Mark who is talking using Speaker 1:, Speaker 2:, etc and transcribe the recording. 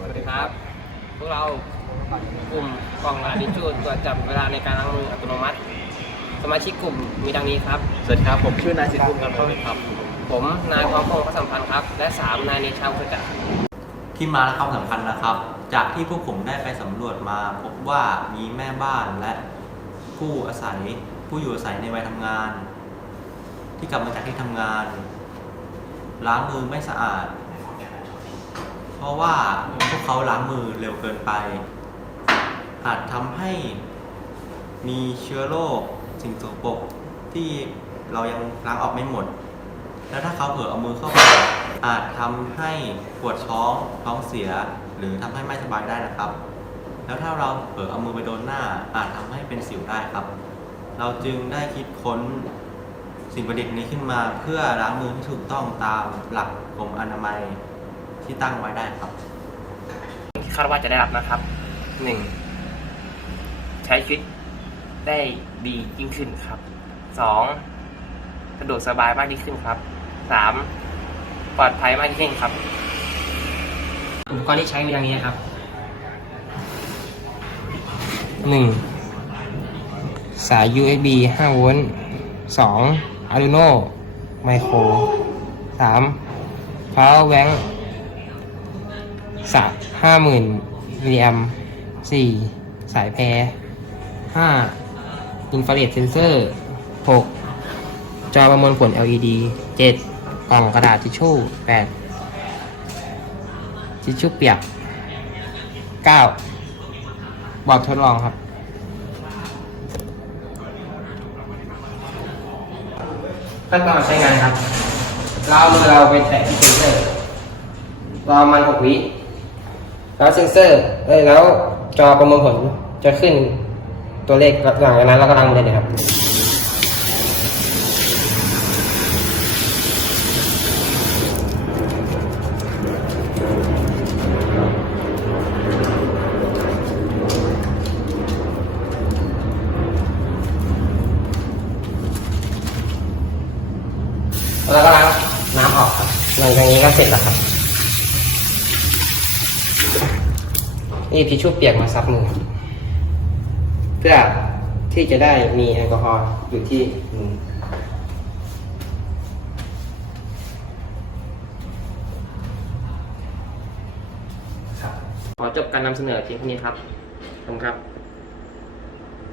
Speaker 1: สวัสดีครับ พวกเรากลุ่มกองอาดิจูตรวจจับเวลาในการล้างมืออัตโนมัติ สมาชิกกลุ่มมีดังนี้ครับ
Speaker 2: สวัสดีครับ ผมชื่อนายสิทธิ์ภูมิกันเข้าครับ
Speaker 1: ผมนายพร้อมพงศ์พระสัมพันธ์ครับ และสามนายเนชาวุฒิจักร
Speaker 3: ที่มาและความสำคัญนะครับ จากที่พวกผมได้ไปสำรวจมา พบว่ามีแม่บ้านและผู้อาศัยผู้อยู่อาศัยในวัยทำงาน ที่กลับมาจากที่ทำงาน ล้างมือไม่สะอาด เพราะว่าพวกเขาล้างมือเร็วเกินไป อาจทำให้มีเชื้อโรคสิ่งสกปรกที่เรายังล้างออกไม่หมด แล้วถ้าเขาเผลอเอามือเข้าไป อาจทำให้ปวดท้องท้องเสีย หรือทำให้ไม่สบายได้นะครับ แล้วถ้าเราเผลอเอามือไปโดนหน้า อาจทำให้เป็นสิวได้ครับ เราจึงได้คิดค้นสิ่งประดิษฐ์นี้ขึ้นมาเพื่อล้างมือที่ถูกต้องตามหลักกรมอนามัย ที่ตั้งไว้ได้ครับ
Speaker 1: ที่คาดว่าจะได้รับนะครับหนึ่งใช้ชีวิตได้ดียิ่งขึ้นครับสองสะดวกสบายมากยิ่งขึ้นครับสามปลอดภัยมากยิ่งขึ้นครับ อุปกรณ์ที่ใช้มีดังนี้นะครับหนึ่งสาย USB 5 โวลต์สอง Arduino Micro สาม Power Bank สามห้าหมื่นมิลลิแอมสี่สายแพรห้าอินฟราเรดเซนเซอร์หกจอประมวลผล LED เจ็ดกล่องกระดาษทิชชู่แปดทิชชู่เปียกเก้าบอร์ดทดลองครับขั้นตอนใช้งานครับ เราเอามือเราไปแตะที่เซนเซอร์รอมันหกวิ แล้วเซ็นเซอร์เอ้ยแล้วจอประมวลผลจะขึ้นตัวเลขหลังจากนั้นเราก็ล้างมือเลยครับแล้วก็ล้างน้ำออกครับหลังจากนี้ก็เสร็จแล้วครับ นี่ทิชชู่เปียกมาซับมือเพื่อที่จะได้มีแอลกอฮอล์อยู่ที่มือขอจบการนำเสนอเพียงเท่านี้ครับขอบคุณครับ